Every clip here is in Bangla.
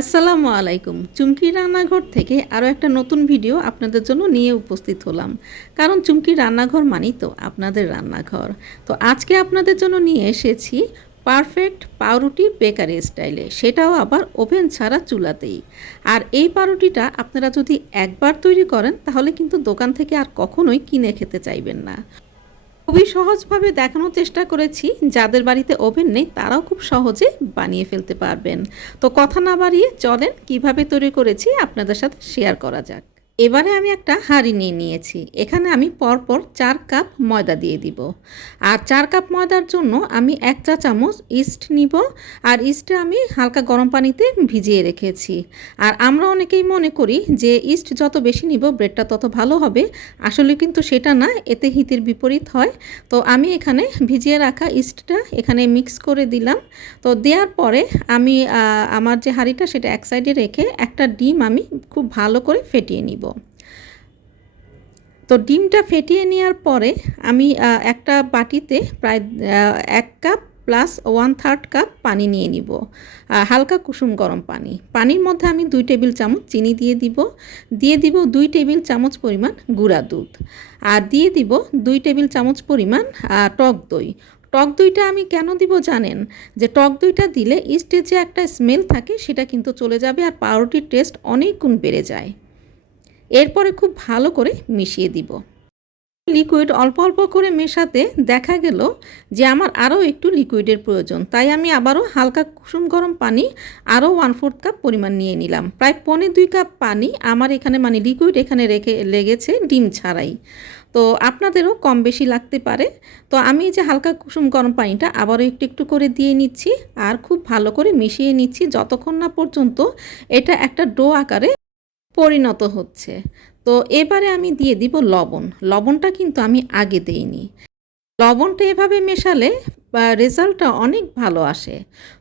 আসসালামু আলাইকুম। চুমকি রান্নাঘর থেকে আরও একটা নতুন ভিডিও আপনাদের জন্য নিয়ে উপস্থিত হলাম। কারণ চুমকি রান্নাঘর মানেই তো আপনাদের রান্নাঘর। তো আজকে আপনাদের জন্য নিয়ে এসেছি পারফেক্ট পাউরুটি বেকারি স্টাইলে। সেটাও আবার ওভেন ছাড়া চুলাতেই। আর এই পাউরুটিটা আপনারা যদি একবার তৈরি করেন, তাহলে কিন্তু দোকান থেকে আর কখনোই কিনে খেতে চাইবেন না। খুবই সহজভাবে দেখানোর চেষ্টা করেছি। যাদের বাড়িতে ওভেন নেই, তারাও খুব সহজে বানিয়ে ফেলতে পারবেন। তো কথা না বাড়িয়ে চলেন, কীভাবে তৈরি করেছি আপনাদের সাথে শেয়ার করা যাক। এবারে আমি একটা হাঁড়ি নিয়ে নিয়েছি। এখানে আমি পরপর চার কাপ ময়দা দিয়ে দিব। আর চার কাপ ময়দার জন্য আমি এক চা চামচ ইস্ট নিব। আর ইস্টটা আমি হালকা গরম পানিতে ভিজিয়ে রেখেছি। আর আমরা অনেকেই মনে করি যে ইস্ট যত বেশি নিব, ব্রেডটা তত ভালো হবে। আসলে কিন্তু সেটা না, এতে হিতের বিপরীত হয়। তো আমি এখানে ভিজিয়ে রাখা ইস্টটা এখানে মিক্স করে দিলাম। তো দেওয়ার পরে আমি আমার যে হাঁড়িটা সেটা এক সাইডে রেখে একটা ডিম আমি খুব ভালো করে ফেটিয়ে নিব। তো ডিমটা ফেটিয়ে নেওয়ার পরে আমি একটা বাটিতে প্রায় এক cup plus one third cup পানি নিয়ে নিব। হালকা কুসুম গরম পানি। পানির মধ্যে আমি দুই টেবিল চামচ চিনি দিয়ে দিব। দিয়ে দিব দুই টেবিল চামচ পরিমাণ গুঁড়া দুধ। আর দিয়ে দিব দুই টেবিল চামচ পরিমাণ টক দই। টক দইটা আমি কেন দিব জানেন? যে টক দইটা দিলে ইস্টের যে একটা স্মেল থাকে, সেটা কিন্তু চলে যাবে আর পাউরুটির টেস্ট অনেক গুণ বেড়ে যায়। এরপরে খুব ভালো করে মিশিয়ে দিব। লিকুইড অল্প অল্প করে মেশাতে দেখা গেল যে আমার আরও একটু লিকুইডের প্রয়োজন। তাই আমি আবারও হালকা কুসুম গরম পানি আরও ওয়ান ফোর্থ কাপ পরিমাণ নিয়ে নিলাম। প্রায় পনে দুই কাপ পানি আমার এখানে মানে লিকুইড এখানে রেখে লেগেছে ডিম ছাড়াই। তো আপনাদেরও কম বেশি লাগতে পারে। তো আমি যে হালকা কুসুম গরম পানিটা আবারও একটু একটু করে দিয়ে নিচ্ছি আর খুব ভালো করে মিশিয়ে নিচ্ছি যতক্ষণ না পর্যন্ত এটা একটা ডো আকারে পরিণত হচ্ছে। তো এবারে আমি দিয়ে দিব লবণ। লবণটা কিন্তু আমি আগে দেইনি। লবণটা এভাবে মেশালে রেজাল্টটা অনেক ভালো আসে।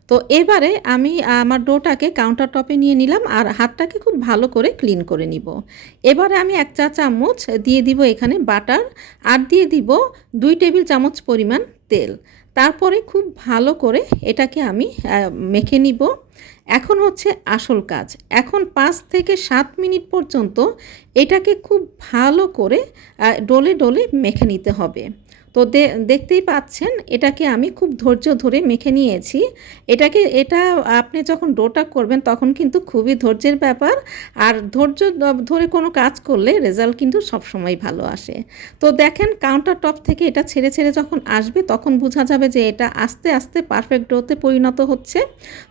তো এবারে আমি আমার ডোটাকে কাউন্টার টপে নিয়ে নিলাম আর হাতটাকে খুব ভালো করে ক্লিন করে নিব। এবারে আমি এক চা চামচ দিয়ে দিব এখানে বাটার আর দিয়ে দিব দুই টেবিল চামচ পরিমাণ তেল। তারপরে খুব ভালো করে এটাকে আমি মেখে নিব। এখন হচ্ছে আসল কাজ। এখন পাঁচ থেকে সাত মিনিট পর্যন্ত এটাকে খুব ভালো করে ডলে ডলে মেখে নিতে হবে। তো দেখতেই পাচ্ছেন, এটাকে আমি খুব ধৈর্য ধরে মেখে নিয়েছি। এটাকে, এটা আপনি যখন ডোটা করবেন তখন কিন্তু খুবই ধৈর্যের ব্যাপার। আর ধৈর্য ধরে কোনো কাজ করলে রেজাল্ট কিন্তু সবসময় ভালো আসে। তো দেখেন কাউন্টার টপ থেকে এটা ছেড়ে ছেড়ে যখন আসবে তখন বোঝা যাবে যে এটা আস্তে আস্তে পারফেক্ট ডোতে পরিণত হচ্ছে।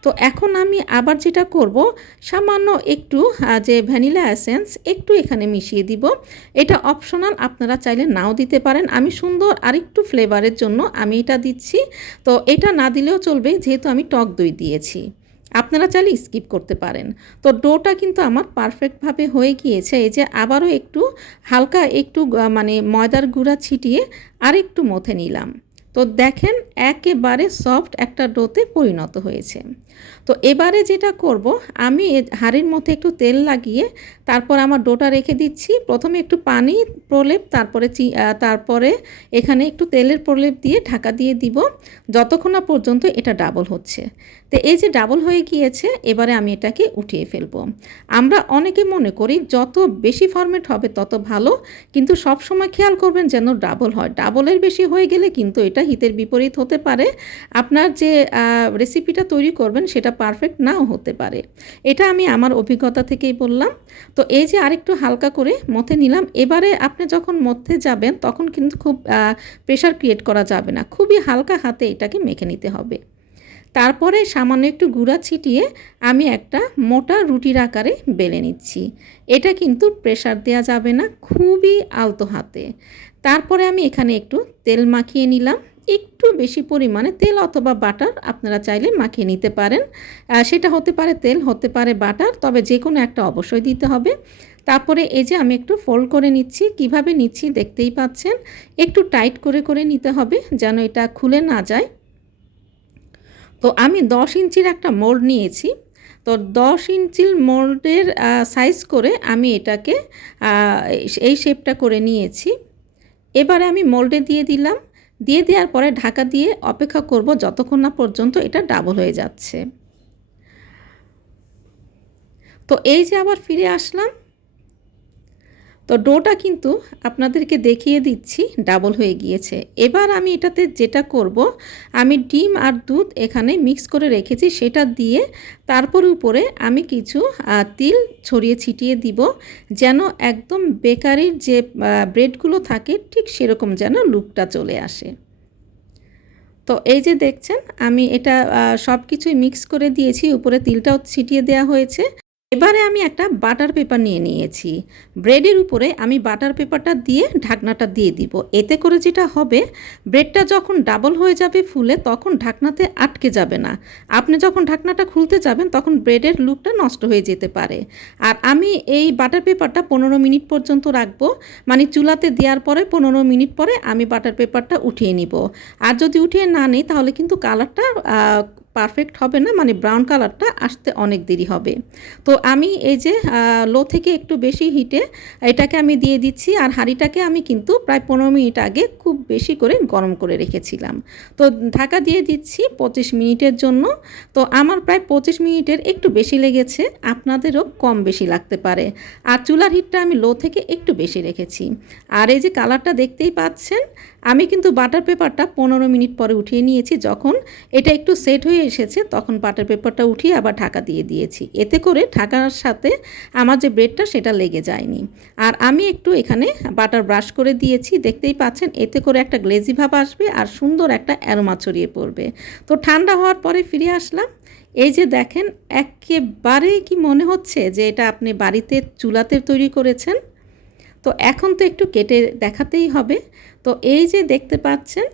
তো এখন আমি আবার যেটা করব, সামান্য একটু যে ভ্যানিলা অ্যাসেন্স একটু এখানে মিশিয়ে দিব। এটা অপশনাল আপনারা চাইলে নাও দিতে পারেন। আমি সুন্দর আরেকটু ফ্লেভারের জন্য আমি এটা দিচ্ছি। তো এটা না দিলেও চলবে, যেহেতু আমি টক দই দিয়েছি। আপনারা চাইলে স্কিপ করতে পারেন। তো ডোটা কিন্তু আমার পারফেক্টভাবে হয়ে গিয়েছে। এই যে আবারও একটু হালকা একটু মানে ময়দার গুঁড়া ছিটিয়ে আর একটু মথে নিলাম। তো দেখেন একেবারে সফট একটা ডোতে পরিণত হয়েছে। তো এবারে যেটা করব, আমি হাড়ির মধ্যে একটু তেল লাগিয়ে তারপর আমার ডোটা রেখে দিচ্ছি। প্রথমে একটু পানি প্রলেপ, তারপরে তারপরে এখানে একটু তেলের প্রলেপ দিয়ে ঢাকা দিয়ে দিব। যতক্ষণ না পর্যন্ত এটা ডাবল হচ্ছে। তো এই যে ডাবল হয়ে গিয়েছে, এবারে আমি এটাকে উঠিয়ে ফেলব। আমরা অনেকে মনে করি, যত বেশি ফরমেট হবে তত ভালো, কিন্তু সব সময় খেয়াল করবেন যেন ডাবল হয়। ডাবলের বেশি হয়ে গেলে কিন্তু এটা হিতের বিপরীত হতে পারে। আপনার যে রেসিপিটা তৈরি করবেন সেটা পারফেক্ট নাও হতে পারে। এটা আমি আমার অভিজ্ঞতা থেকেই বললাম। তো এই যে আরেকটু হালকা করে মথে নিলাম, এবারে আপনি যখন মধ্যে যাবেন, তখন কিন্তু খুব প্রেশার ক্রিয়েট করা যাবে না। খুবই হালকা হাতে এটাকে মেখে নিতে হবে। তারপরে সামান্য একটু গুঁড়া ছিটিয়ে আমি একটা মোটা রুটির আকারে বেলে নিচ্ছি। এটা কিন্তু প্রেশার দেওয়া যাবে না, খুবই আলতো হাতে। তারপরে আমি এখানে একটু তেল মাখিয়ে নিলাম। একটু বেশি পরিমাণে তেল অথবা বাটার আপনারা চাইলে মাখিয়ে নিতে পারেন। সেটা হতে পারে তেল, হতে পারে বাটার, তবে যে কোনো একটা অবশ্যই দিতে হবে। তারপরে এই যে আমি একটু ফোল্ড করে নিচ্ছি, কীভাবে নিচ্ছি দেখতেই পাচ্ছেন। একটু টাইট করে করে নিতে হবে যেন এটা খুলে না যায়। তো আমি দশ ইঞ্চির একটা মোল্ড নিয়েছি। তো দশ ইঞ্চির মোল্ডের সাইজ করে আমি এটাকে এই শেপটা করে নিয়েছি। এবারে আমি মোল্ডে দিয়ে দিলাম। দিয়ে দেওয়ার পরে ঢাকা দিয়ে অপেক্ষা করব যতক্ষণ না পর্যন্ত এটা ডাবল হয়ে যাচ্ছে। তো এই যে আবার ফিরে আসলাম তো ডোটা কিন্তু আপনাদেরকে দেখিয়ে দিচ্ছি, ডাবল হয়ে গিয়েছে। এবার আমি এটাতে যেটা করব, আমি ডিম আর দুধ এখানে মিক্স করে রেখেছি, সেটা দিয়ে তারপর উপরে আমি কিছু তিল ছড়িয়ে ছিটিয়ে দিব, যেন একদম বেকারির যে ব্রেডগুলো থাকে, ঠিক সেরকম যেন লুকটা চলে আসে। তো এই যে দেখছেন, আমি এটা সব কিছুই মিক্স করে দিয়েছি, উপরে তিলটাও ছিটিয়ে দেওয়া হয়েছে। এবারে আমি একটা বাটার পেপার নিয়ে নিয়েছি। ব্রেডের উপরে আমি বাটার পেপারটা দিয়ে ঢাকনাটা দিয়ে দিব। এতে করে যেটা হবে, ব্রেডটা যখন ডাবল হয়ে যাবে ফুলে, তখন ঢাকনাতে আটকে যাবে না। আপনি যখন ঢাকনাটা খুলতে যাবেন, তখন ব্রেডের লুকটা নষ্ট হয়ে যেতে পারে। আর আমি এই বাটার পেপারটা পনেরো মিনিট পর্যন্ত রাখব। মানে চুলাতে দেওয়ার পরে পনেরো মিনিট পরে আমি বাটার পেপারটা উঠিয়ে নিব। আর যদি উঠিয়ে না নিই, তাহলে কিন্তু কালারটা পারফেক্ট হবে না মানে ব্রাউন কালারটা আসতে অনেক দেরি হবে। তো আমি এই যে লো থেকে একটু বেশি হিটে এটাকে আমি দিয়ে দিচ্ছি, আর হাঁড়িটাকে আমি কিন্তু প্রায় পনেরো মিনিট আগে খুব বেশি করে গরম করে রেখেছিলাম। তো ঢাকা দিয়ে দিচ্ছি পঁচিশ মিনিটের জন্য। তো আমার প্রায় পঁচিশ মিনিটের একটু বেশি লেগেছে, আপনাদেরও কম বেশি লাগতে পারে। আর চুলার হিটটা আমি লো থেকে একটু বেশি রেখেছি। আর এই যে কালারটা দেখতেই পাচ্ছেন আমি কিন্তু বাটার পেপারটা পনেরো মিনিট পরে উঠিয়ে নিয়েছি। যখন এটা একটু সেট হয়ে এসেছে, তখন বাটার পেপারটা উঠিয়ে আবার ঢাকা দিয়ে দিয়েছি। এতে করে ঢাকার সাথে আমার যে ব্রেডটা, সেটা লেগে যায়নি। আর আমি একটু এখানে বাটার ব্রাশ করে দিয়েছি, দেখতেই পাচ্ছেন? এতে করে একটা গ্লেজি ভাব আসবে আর সুন্দর একটা অ্যারোমা ছড়িয়ে পড়বে। তো ঠান্ডা হওয়ার পরে ফিরে আসলাম। এই যে দেখেন, একেবারে কি মনে হচ্ছে যে এটা আপনি বাড়িতে চুলাতে তৈরি করেছেন? তো এখন তো একটু কেটে দেখাতেই হবে। তো এই যে দেখতে পাচ্ছেন,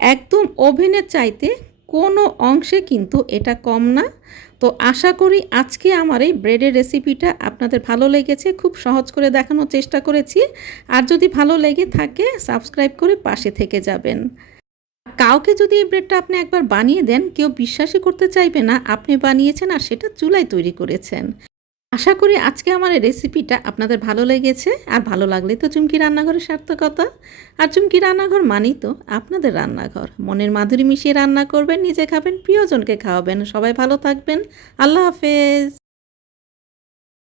একদম ওভেনের চাইতে কোনো অংশে কিন্তু এটা কম না। তো আশা করি আজকে আমার এই ব্রেডের রেসিপিটা আপনাদের ভালো লেগেছে, খুব সহজ করে দেখানোর চেষ্টা করেছি। আর যদি ভালো লেগে থাকে, সাবস্ক্রাইব করে পাশে থেকে যাবেন। কাউকে যদি এই ব্রেডটা আপনি একবার বানিয়ে দেন, কেউ বিশ্বাসই করতে চাইবে না, আপনি বানিয়েছেন আর সেটা চুলায় তৈরি করেছেন। আশা করি আজকে আমার এই রেসিপিটা আপনাদের ভালো লেগেছে। আর ভালো লাগলে তো চুমকি রান্নাঘরের সার্থকতা। আর চুমকি রান্নাঘর মানেই তো আপনাদের রান্নাঘর। মনের মাধুরী মিশিয়ে রান্না করবেন, নিজে খাবেন, প্রিয়জনকে খাওয়াবেন। সবাই ভালো থাকবেন। আল্লাহ হাফেজ।